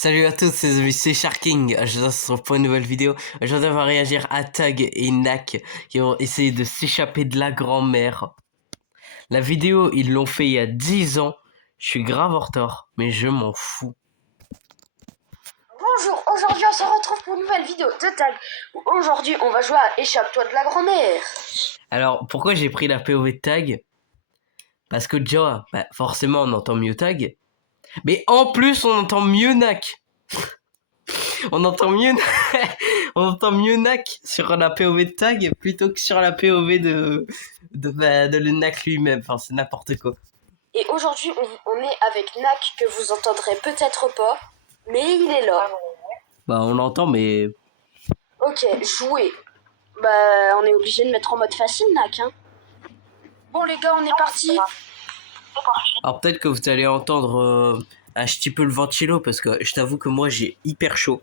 Salut à tous, c'est Sharking. Je se retrouve pour une nouvelle vidéo. Aujourd'hui, on va réagir à Tag et Nak qui ont essayé de s'échapper de la grand-mère. La vidéo, ils l'ont fait il y a 10 ans. Je suis grave en retard, mais je m'en fous. Bonjour, aujourd'hui on se retrouve pour une nouvelle vidéo de Tag. Aujourd'hui on va jouer à Échappe-toi de la grand-mère. Alors, pourquoi j'ai pris la POV de Tag? Parce que déjà, forcément, on entend mieux Tag. Mais en plus, on entend mieux Nak. On entend mieux, on entend mieux Nak sur la POV de Tag plutôt que sur la POV de le Nak lui-même. Enfin, c'est n'importe quoi. Et aujourd'hui on est avec Nak que vous entendrez peut-être pas, mais il est là. Bah, on l'entend, mais... Ok, jouer. Bah on est obligé de mettre en mode facile Nak, hein. Bon les gars, on est parti. Alors peut-être que vous allez entendre un petit peu le ventilo, parce que je t'avoue que moi, j'ai hyper chaud.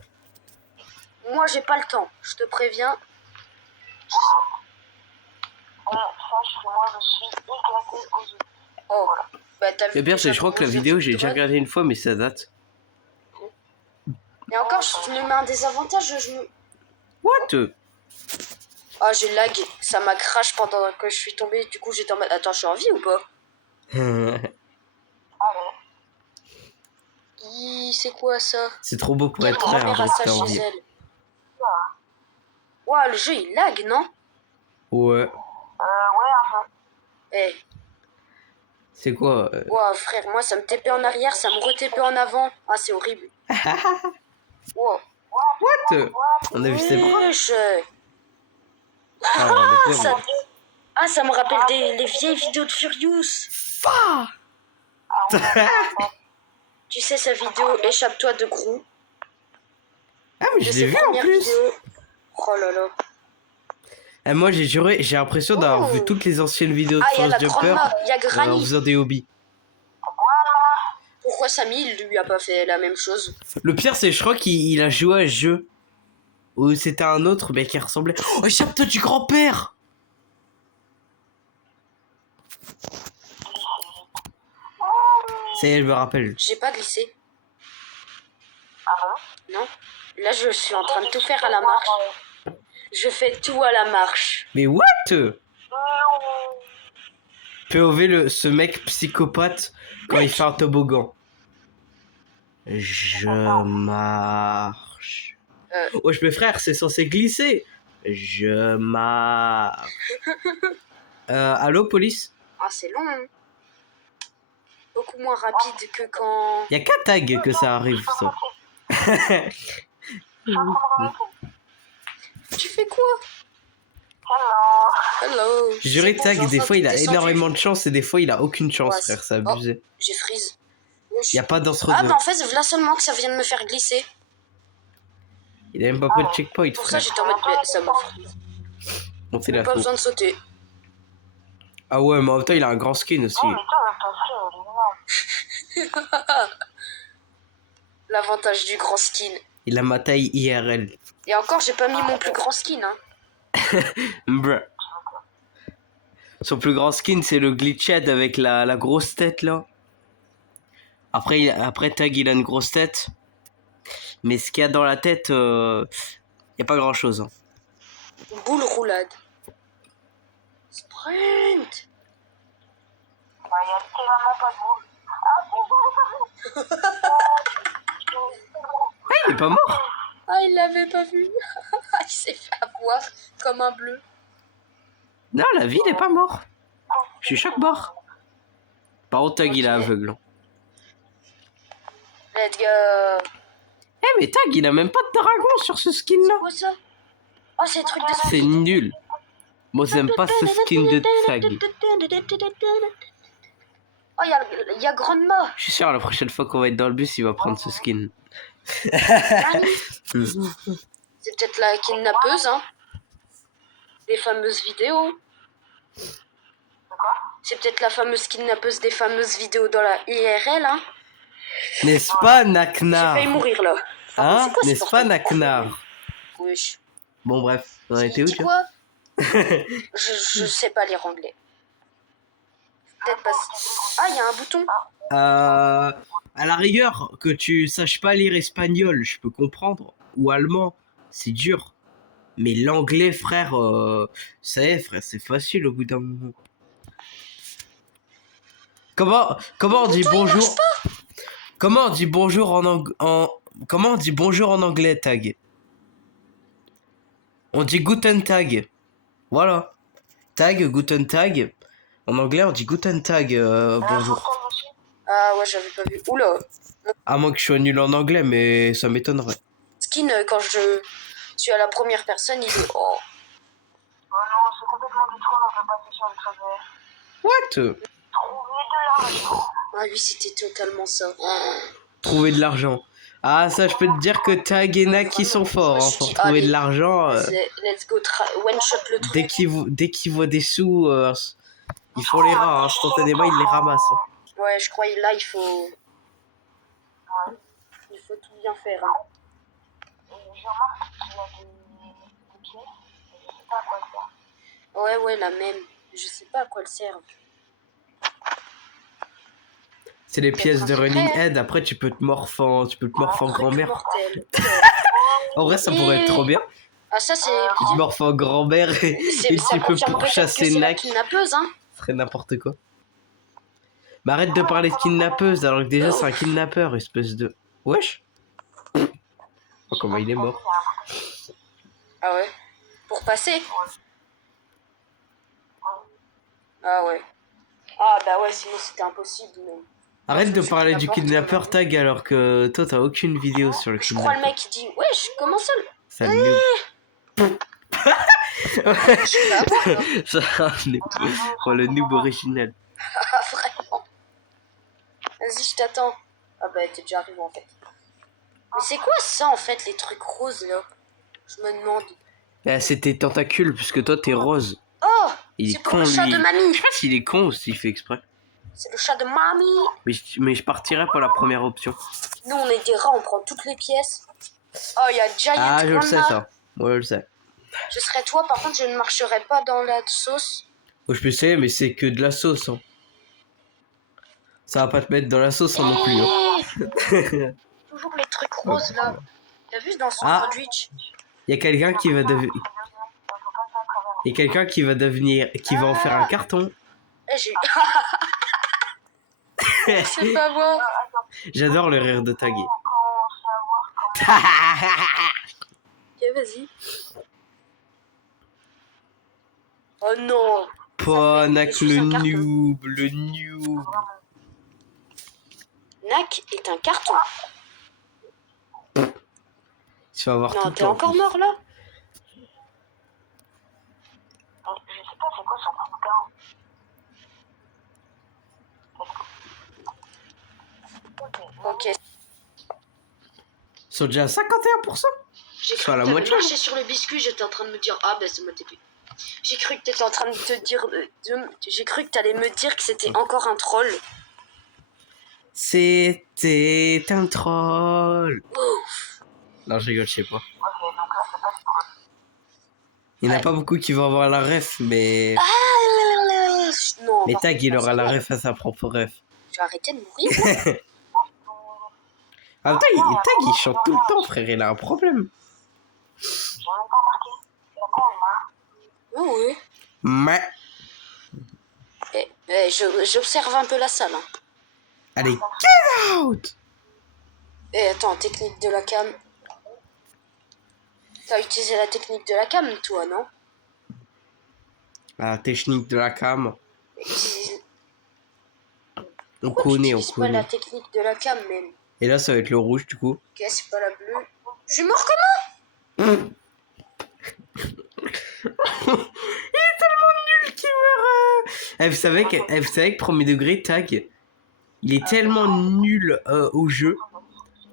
Moi j'ai pas le temps, je te préviens. Sache que moi je suis éclaté aux yeux. Oh, bah t'as vu. Le pire, c'est que je crois que la vidéo, j'ai déjà regardé une fois, mais ça date. Et encore, je me mets un désavantage, je me... What? Ah, j'ai lag, ça m'a crash pendant que je suis tombé, du coup j'étais en mode... Attends, je suis en vie ou pas? C'est quoi ça? C'est trop beau pour Quelle être vrai, grand-mère a hein, ça j'espère en chez vie. elle? Ouah, le jeu il lag, non? Ouais. Ouais, un peu. Eh, C'est quoi ouah, frère, moi ça me TP en arrière, ça me re-TP en avant. Ah, c'est horrible. Ouah. What? On a vu ses bras. Wesh. Ah, on est ça... fait, Ah, ça me rappelle les vieilles vidéos de Furious. Tu sais, sa vidéo Échappe-toi de Grou. Ah, mais De je l'ai ses vu en premières plus. vidéos. Oh là là. Ah, moi, j'ai juré, j'ai l'impression d'avoir vu toutes les anciennes vidéos de Ah, il y a la Force Jumper grande il y a en Granny. faisant des hobbies. Pourquoi Samy, il lui a pas fait la même chose? Le pire, c'est je crois qu'il a joué à ce jeu où c'était un autre mais qui ressemblait. Oh, échappe-toi du grand-père! Ça y est, je me rappelle. J'ai pas glissé. Ah bon? Non. Là, je suis en train de tout faire à la marche. Je fais tout à la marche. Mais what? POV ce mec psychopathe quand il fait un toboggan. Je marche. Wesh, mes frères, c'est censé glisser. Je marche. Allô, police? Ah, c'est long, hein. Beaucoup moins rapide que quand... Y'a qu'à Tag que ça arrive, ça. Tu fais quoi? Hello. Hello. Je dirais C'est bon, Tag, j'ai des enfin fois il a descendu. énormément de chance et des fois il a aucune chance, Ouais, frère, c'est oh, abusé. j'ai freeze. Y'a pas d'entre Ah, deux. bah en fait, là seulement que ça vient de me faire glisser. Il a même pas pris de checkpoint, Pour ça, frère. j'étais en mode... mais ça m'a freeze. Montez la Pas faute. besoin de sauter. Ah ouais, mais en même temps, il a un grand skin aussi. Oh, mais toi, ton frère, il est énorme. L'avantage du grand skin. Il a ma taille IRL. Et encore, j'ai pas mis mon plus grand skin, hein. Bruh. Son plus grand skin, c'est le glitchhead avec la grosse tête, là. Après, Tag, il a une grosse tête. Mais ce qu'il y a dans la tête, y a pas grand-chose. Hein. Boule roulade. Sprint. Bah, il y a tellement pas de boule. Ah, c'est bon. Ah, il est pas mort. Ah, il l'avait pas vu. Il s'est fait avoir comme un bleu. Non, la vie, il est pas mort. Je suis choc mort. Par contre, Tag, il est aveugle. Hein. Let's go. Eh, mais Tag, il a même pas de dragon sur ce skin-là. Quoi ça? Oh, c'est le truc de... C'est nul. Moi, j'aime pas ce skin de Tag. Oh, il y a Grandma. Je suis sûr, la prochaine fois qu'on va être dans le bus, il va prendre ce skin. C'est peut-être la kidnappeuse, hein. Des fameuses vidéos. C'est peut-être la fameuse kidnappeuse des fameuses vidéos dans la IRL, hein. N'est-ce pas, J'ai Naknar? failli mourir, là. Hein? C'est quoi, N'est-ce cette pas, orthographe? Naknar? Wesh. Bon, bref, on en était où, Dis tu quoi? Je sais pas lire anglais. peut-être pas... Ah, il y a un bouton. À la rigueur, que tu saches pas lire espagnol, je peux comprendre. Ou allemand, c'est dur. Mais l'anglais, frère, ça y est, frère, c'est facile au bout d'un moment. Comment on dit bonjour? Comment on dit bonjour comment on dit bonjour en anglais, Tag? On dit Guten Tag. Voilà. Tag, Guten Tag. En anglais, on dit Guten Tag, bonjour. Ah ouais, j'avais pas vu. Oula. À moins que je sois nul en anglais, mais ça m'étonnerait. Skin, quand je suis à la première personne, il est... Oh. Oh non, c'est complètement du troll, on peut passer sur le trésor. What? Trouver de l'argent. Ah oui, c'était totalement ça. Trouver de l'argent. Ah, ça, je peux te dire que Tag et Nak, ils sont forts, hein, pour trouver de l'argent. Let's go, one shot le truc. Dès qu'ils voient des sous, ils font les rats, hein, instantanément, ils les ramassent. Hein. Ouais, je crois là, il faut tout bien faire. Hein. Et je remarque qu'il y a des pièces, et je sais pas à quoi elles servent. Ouais, la même. Je sais pas à quoi elles servent. C'est les pièces de Running Head, après tu peux te morph en grand-mère. En vrai, ça pourrait être trop bien. Ah, ça, c'est... Tu te morphes en grand-mère et tu peux pourchasser Nak. C'est la kidnappeuse, hein. Ce serait n'importe quoi. Mais arrête de parler de kidnappeuse, alors que déjà c'est un kidnappeur, espèce de... Wesh. Oh, comment il est mort. Ah ouais. Pour passer. Ah ouais. Ah bah ouais, sinon c'était impossible. Mais... Arrête de parler du kidnappeur, Tag, alors que toi t'as aucune vidéo sur le Je kidnappeur. crois le mec qui dit wesh, comment ça Ça noob. Je sais pas, moi. Ça, oh, le noob original. Ah vraiment. Vas-y, je t'attends. Ah bah t'es déjà arrivé en fait. Mais c'est quoi ça en fait, les trucs roses là? Je me demande. Bah, c'est tes tentacules, puisque toi t'es rose. Oh, Il est c'est pour con, le chat lui. de mamie. Je sais pas s'il est con ou s'il fait exprès. C'est le chat de mamie. Mais je partirais pour la première option. Nous on est des rats, on prend toutes les pièces. Oh, il y a Giant Ah, je le sais Grandma. ça. Moi je le sais. Je serais toi, par contre je ne marcherais pas dans la sauce. Oh, je peux essayer, mais c'est que de la sauce. Hein. Ça va pas te mettre dans la sauce hein, non plus. Hein. Toujours les trucs roses là. T'as vu dans son Ah. sandwich? Il y a quelqu'un qui va devenir... Il y a quelqu'un qui va devenir... Qui va en faire un carton. Eh, j'ai... C'est pas moi. J'adore le rire de Taggy. Ok, vas-y. Oh non. Pas Nak Je suis le un carton. noob, le noob. Nak est un carton. Tu vas voir tout Non, le t'es temps. encore mort là? Je sais pas c'est quoi son cooldown. Ok. Ils sont déjà à 51%. J'ai Soit cru la que t'avais moitié. marché sur le biscuit, j'étais en train de me dire ah ben c'est ma TP. J'ai cru que t'étais en train de te dire j'ai cru que t'allais me dire que c'était encore un troll. C'était un troll. Ouf. Non, je rigole, je sais pas. Ok, donc là c'est pas du troll. Il n'y en a Ouais. pas beaucoup qui vont avoir la ref, mais... Non. Mais par Tag, il contre, aura c'est la bon. ref à sa propre ref. Tu vas arrêter de mourir. Ah, Tag, il chante tout le temps, frère. Il a un problème. J'ai même pas remarqué. Il y a quoi en main? Oh oui. Mais... J'observe un peu la salle. Hein. Allez, get out! Et attends, technique de la cam. T'as utilisé la technique de la cam, toi, non? La technique de la cam. Utilise- On Pourquoi tu connaît, on utilises pas la connaît. technique de la cam, même? Et là, ça va être le rouge, du coup. Ok, c'est pas la bleue. Je suis mort comment? Qui meurt vous savez que premier degré, Tag, il est tellement nul au jeu.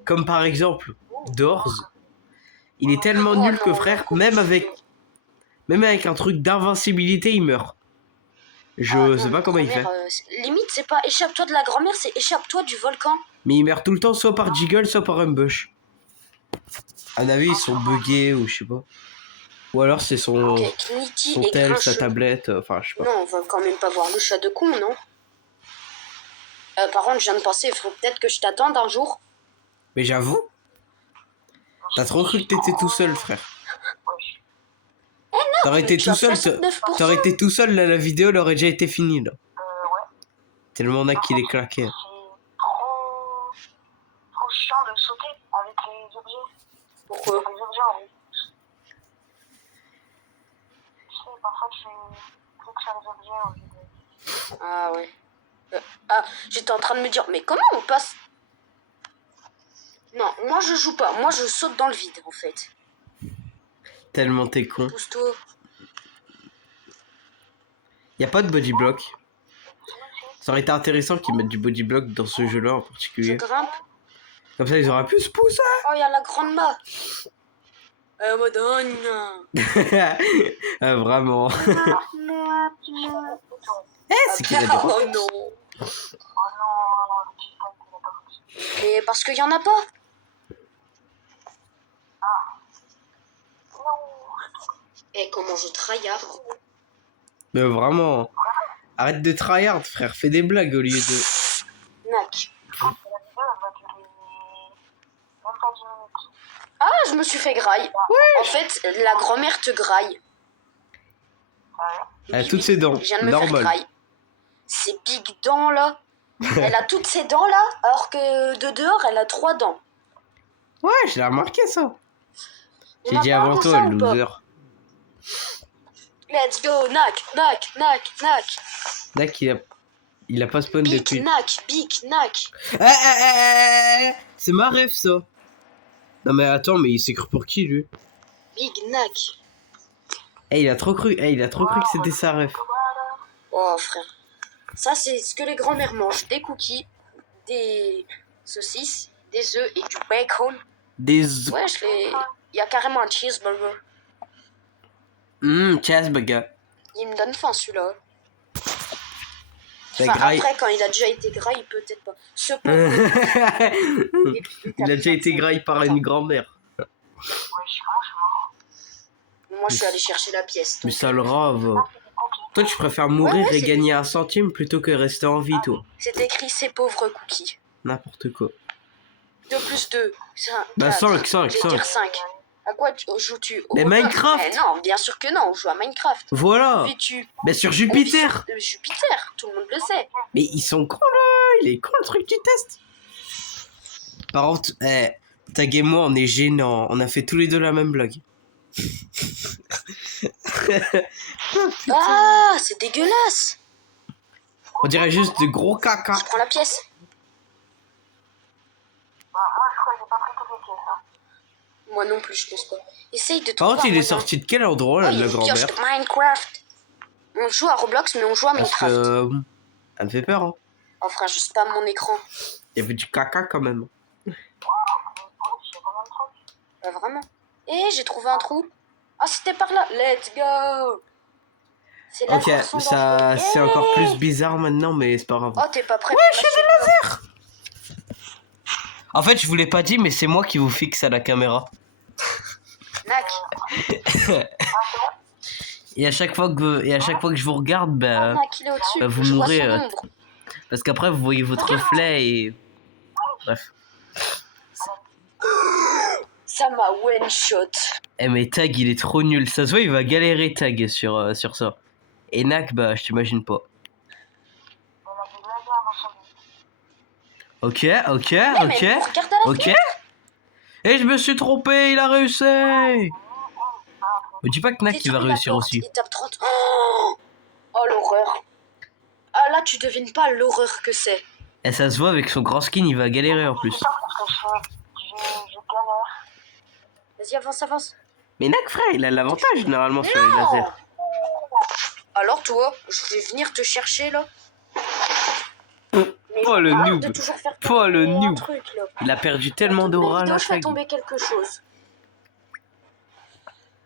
Comme par exemple, Doors. Il est tellement nul que frère, même avec un truc d'invincibilité, il meurt. Je sais pas comment il fait. Limite, c'est pas échappe-toi de la grand-mère, c'est échappe-toi du volcan. Mais il meurt tout le temps, soit par Jiggle, soit par Ambush. À mon avis, ils sont buggés ou je sais pas. Ou alors c'est son Ok, Knitty et tel, sa Grincheux. tablette, enfin je sais pas. Non, on va quand même pas voir le chat de con, non? Par contre, je viens de penser, il faut peut-être que je t'attende un jour. Mais j'avoue, t'as trop cru que t'étais tout seul, frère. T'aurais été Tu tout as seul, 69%. t'aurais été tout seul, là, la vidéo elle aurait déjà été finie, là. Ouais. Tellement Nak qu'il est claqué. C'est trop chiant de sauter avec les objets. Pourquoi? Les objets en fait. Tu sais, parfois tu cliques sur les objets au lieu de... Ah ouais. Ah, j'étais en train de me dire, mais comment on passe? Non, moi je joue pas. Moi je saute dans le vide en fait. Tellement t'es con. Pousse-toi. Y a pas de body block. Ça aurait été intéressant qu'ils mettent du body block dans ce jeu-là en Je particulier. grimpe. Comme ça, ils auraient pu se pousser. Oh, il y a la grande main. Madonna. Ah, vraiment. C'est qu'il a des Oh roquettes. non. Oh non, le checkpoint il est pas possible. Mais parce qu'il y en a pas. Non. Et comment je tryhard. Mais vraiment. Arrête de tryhard, frère. Fais des blagues au lieu de. Nac. La vidéo elle va durer même pas 10 minutes. Ah, je me suis fait graille. En fait, la grand-mère te graille. Ouais. Elle a toutes ses dents. Je viens de me faire Normal. graille. Ces big dents là. Elle a toutes ses dents là, alors que de dehors, elle a 3 dents. Ouais, j'ai remarqué ça. On J'ai a dit parlé avant de toi, ça le ou pas? loser. Let's go, Nac, Nac, Nac, Nac. Nak, il a pas spawn Big depuis. Nac, Big Nac. C'est ma rêve ça. Non mais attends, mais il s'est cru pour qui lui? Big Nac. Il a trop cru. Il a trop cru que c'était sa rêve. Oh frère. Ça c'est ce que les grands-mères mangent. Des cookies, des saucisses, des œufs et du bacon. Des. Wesh, il y a carrément un cheeseburger. Cheeseburger. Il me donne faim celui-là. C'est Enfin, graille. après, quand il a déjà été gras, il peut peut-être pas. Ce pauvre. Il a déjà été graillé par une grand-mère. Ouais, je suis mort. Moi, je suis allé chercher la pièce. Mais donc. ça le rave. Toi, tu préfères mourir Ouais, et c'est- gagner un centime plutôt que rester en vie, toi. C'est écrit ces pauvres cookies. N'importe quoi. 2 plus 2. 5. Bah, 5, 5, Je vais dire 5. 5. À quoi joues-tu? Au Mais Roblox? Minecraft. Mais non, bien sûr que non, on joue à Minecraft. Voilà. Vis-tu? Mais sur On Jupiter. vit sur Jupiter, tout le monde le sait. Mais ils sont cons là. Il est con le truc du test. Par contre, Tag et moi, on est gênants. On a fait tous les deux la même blague. Ah, c'est dégueulasse. On dirait juste de gros caca. Je prends la pièce. Bah, moi je crois que j'ai pas pris toutes les pièces. Hein. Moi non plus, je pense pas. Essaye de Par trouver contre, un il est moyen. sorti de quel endroit là, Oh, il y de a la une pioche grand-mère? de Minecraft. On joue à Roblox, mais on joue à Parce Minecraft. que. Elle me fait peur, hein. Oh frère, je spam mon écran. Il y avait du caca quand même. Oui, j'ai combien de trucs? Pas vraiment. Eh, j'ai trouvé un trou. Ah, c'était par là. Let's go. C'est là Ok, ça c'est encore plus bizarre maintenant, mais c'est pas grave. Oh, t'es pas prêt? Ouais, je fais des lasers. En fait, je vous l'ai pas dit, mais c'est moi qui vous fixe à la caméra. Nac. Et à chaque fois que je vous regarde, Oh, bah, Nac, il est au-dessus. bah, vous Je vois mourrez, son ombre. parce qu'après vous voyez votre reflet et bref. Ça m'a one shot. Eh mais Tag, il est trop nul. Ça se voit, il va galérer Tag sur ça. Et Nak, bah, je t'imagine pas. Elle a des lasers dans son lit. Ok, ok, Ouais, mais ok, regarde à la ok. Et je me suis trompé, il a réussi. Me dis pas que Nak, il va réussir aussi. Il tape 30. Oh, oh l'horreur. Ah là, tu devines pas l'horreur que c'est. Et ça se voit, avec son grand skin, il va galérer en plus. C'est ça parce que je galère. Vas-y, avance, avance. Mais Nak, frère, il a l'avantage généralement sur les Non. lasers. Alors toi, je vais venir te chercher là. Mais Oh, le arrête noob. de toujours faire Oh, le tomber un noob. truc, là. Il a perdu tellement Dans toutes mes d'aura vidéos, là, je fais Tag. tomber quelque chose.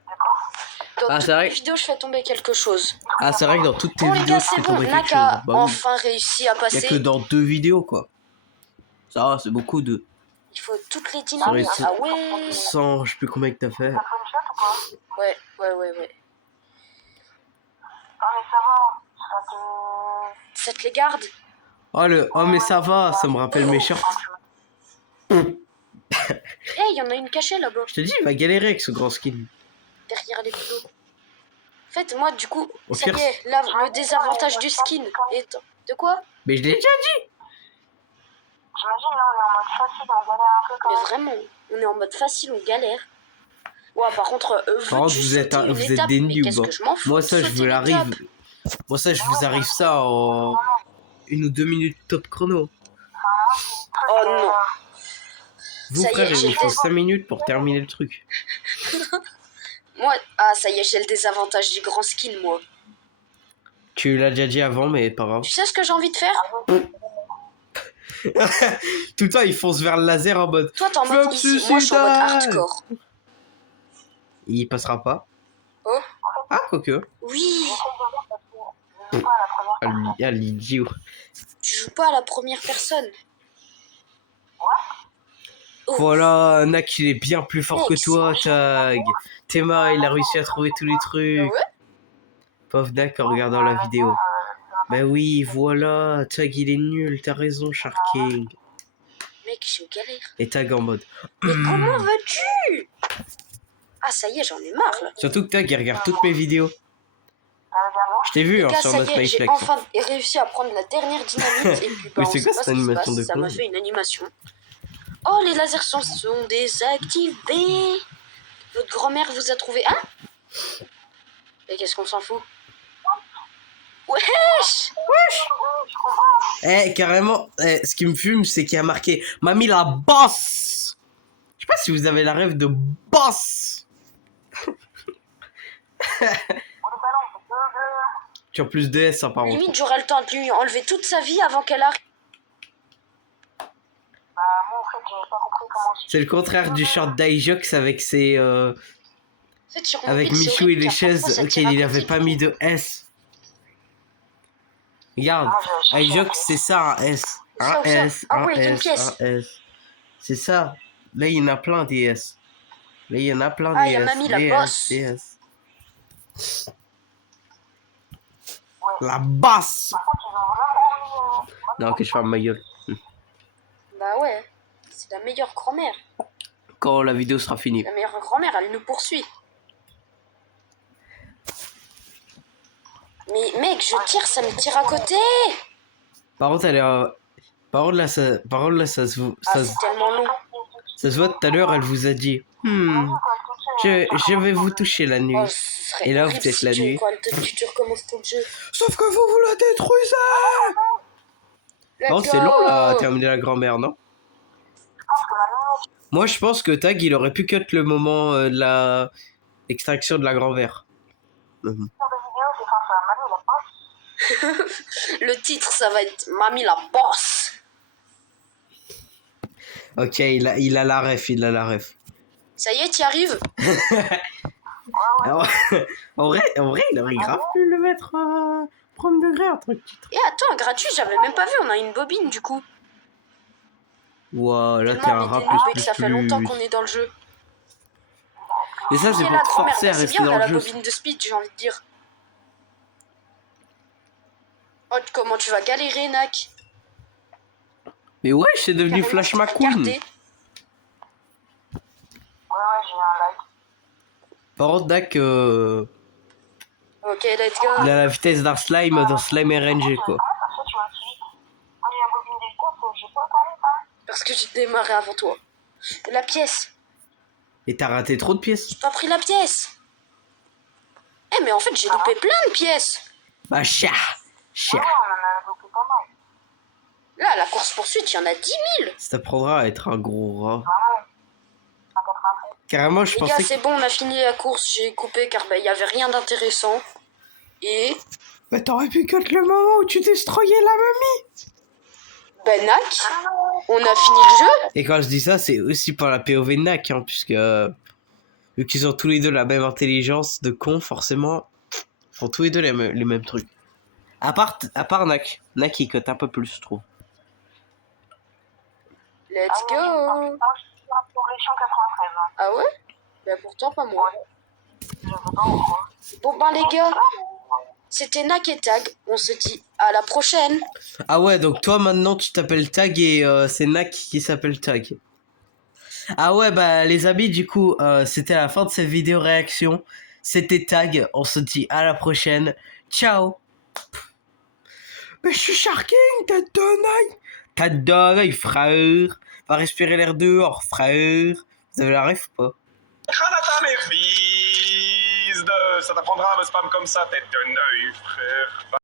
D'accord? Dans Ah, toutes c'est vrai. mes vidéos, je fais tomber quelque chose. Ah, c'est vrai que dans toutes tes Bon les vidéos, gars, tu c'est fais bon. tomber quelque Nak chose. a Bah oui. enfin réussi à Il y a passer. que dans 2 vidéos, quoi. Ça va, c'est beaucoup de... Il faut toutes les Ça dynamites. réussit. Ah ouais. 100, je sais plus combien que t'as fait. T'as fait une shot ou pas? Ouais. Ah mais ça va. Ça te... Ça te les garde. Oh, mais ça va, ça me rappelle mes shorts. Eh, il y en a une cachée là-bas, Je te dis, il va galérer avec ce grand skin. derrière les plots. En fait, moi, du coup, Au ça pire, y est, là, le désavantage du skin est... De quoi? mais je l'ai déjà dit. J'imagine, là, on est en mode facile, on galère un peu quand Mais même. vraiment, on est en mode facile, on galère. Ouais, par contre, Par contre, veux-tu vous êtes, sauter une vous êtes étape? des Mais noobs. qu'est-ce que je m'en fous Moi, de ça, je sauter vous l'arrive. l'étape. Moi, ça, je vous arrive ça en 1 ou 2 minutes top chrono. Oh non. Vous, Ça y est, frère, il j'ai vous le faut dés- 5 minutes pour terminer le truc. Moi, ah, ça y est, j'ai le désavantage du grand skin, moi. Tu l'as déjà dit avant, mais pas grave. Tu sais ce que j'ai envie de faire? Tout le temps, il fonce vers le laser en mode. Toi, t'es en Je veux mode me easy, moi, je suis en mode suicider. hardcore. Il passera pas. Oh. Ah, quoique. Oui, J'essaie de voir parce que je joue pas à la première personne. Ah, l'idiot. tu joues pas à la première personne. Oh. Voilà, Nak, il est bien plus fort Mec, que toi, Tag. Théma, il a réussi à trouver tous les trucs. Ah ouais? Pauvre Nak en regardant la vidéo. Bah oui, voilà, Tag, il est nul, t'as raison, Sharking. Mec, je galère. Et Tag en mode. Mais comment vas-tu? Ah, ça y est, j'en ai marre, là. Surtout que Tag, il regarde toutes mes vidéos. Je t'ai vu Les hein, gars, sur ça notre y est, j'ai MyFlex. enfin réussi à prendre la dernière dynamite. Et puis, bah, Mais on c'est sait quoi pas cette ce qui se animation passe. de Ça m'a con? fait une animation. Oh, les lasers sont désactivés. Votre grand-mère vous a trouvé. Hein? Et qu'est-ce qu'on s'en fout? Wesh! Eh, carrément, ce qui me fume, c'est qu'il y a marqué Mamie la boss. Je sais pas si vous avez la rêve de boss. Tu as plus de S, apparemment. Limite, j'aurais le temps de lui enlever toute sa vie avant qu'elle arrive. Bah, moi, en fait, j'ai pas compris comment C'est le contraire du short d'Ijox avec ses. En fait, sur mon Avec fil, c'est Michou et horrible, les car parfois, chaises ça auxquelles tire à il côté, avait du pas coup. mis de S. Regarde, Ijox, c'est ça un S. Un Ça ou ça? S, Ah un ouais, il y a une S, pièce. un S. C'est ça. Là, il y en a plein des S. Là, il y en a plein Ah, des il y a S. Mamie, la Des boss. S, des S. La basse. Non, que je ferme ma gueule. Bah ouais, c'est la meilleure grand-mère. Quand la vidéo sera finie. La meilleure grand-mère, elle nous poursuit. Mais mec, je tire, ça me tire à côté. Par contre, elle est. Par contre, là, ça se Ah, c'est tellement long. ça se voit tout à l'heure, elle vous a dit je vais vous toucher la nuit. Oh, ce serait Et là, horrible vous êtes si la tu, nuit. quand tu recommences tout le jeu. Sauf que vous la détruisez. Let's Non, c'est go. long là, à terminer la grand-mère, non? Moi, je pense que Tag, il aurait pu cut le moment de la extraction de la grand-mère. Le titre, ça va être Mamie la boss. Ok, il a la ref, il a la ref. Ça y est, t'y arrives? Alors, en vrai, il aurait grave pu le mettre à prendre degré, un truc. Et attends, gratuit, j'avais même pas vu, on a une bobine du coup. Wow, là, t'es Tellement un on rat est dénudés que plus ça fait longtemps qu'on est dans le jeu. Et ça, c'est Ok, pour la te grand-mère, forcer à c'est rester bien, dans elle a le la jeu. bobine de speed, j'ai envie de dire. Oh, comment tu vas galérer, Nak? Mais ouais, c'est devenu Carrément, Flash tu vas McQueen. garder. Ouais, j'ai un like. Par contre, Dak, Ok, let's go. il a la vitesse d'un slime dans Slime RNG, quoi. Comment ça se fait, tu m'as dit? Moi, j'ai un bobine des cours, j'ai pas parlé, ça. Parce que j'ai démarré avant toi. La pièce. Et t'as raté trop de pièces. J'ai pas pris la pièce. Eh, mais en fait, j'ai loupé plein de pièces. Bah, chia. Ouais, on en a loupé pas mal. Là, à la course-poursuite, il y en a 10 000. Ça t'apprendra à être un gros rat. Vraiment. 193. Carrément, je Les gars, pensais c'est bon, on a fini la course. J'ai coupé car il y avait rien d'intéressant. Et... Mais t'aurais pu cut le moment où tu destroyais la mamie. Ben, Nak, on a fini le jeu. Et quand je dis ça, c'est aussi par la POV de Nak, hein, puisque vu qu'ils ont tous les deux la même intelligence de con, forcément, ils font tous les deux les mêmes trucs. À part Nak. Nak, il cut un peu plus, je trouve. Let's Ah, go. moi, je suis en progression 93. Hein. Ah ouais? Ben pourtant pas moi. Je sais pas pourquoi. Bon ben les gars, c'était Nak et Tag. On se dit à la prochaine. Ah ouais, donc toi maintenant tu t'appelles Tag et c'est Nak qui s'appelle Tag. Ah ouais, bah les amis, du coup, c'était la fin de cette vidéo réaction. C'était Tag, on se dit à la prochaine. Ciao. Mais je suis Sharking, tête d'un œil. Tête d'un œil, frère. Va respirer l'air dehors, frère. Vous avez la ref ou pas? Jonathan et fils de... Ça t'apprendra à me spam comme ça, tête d'un œil, frère.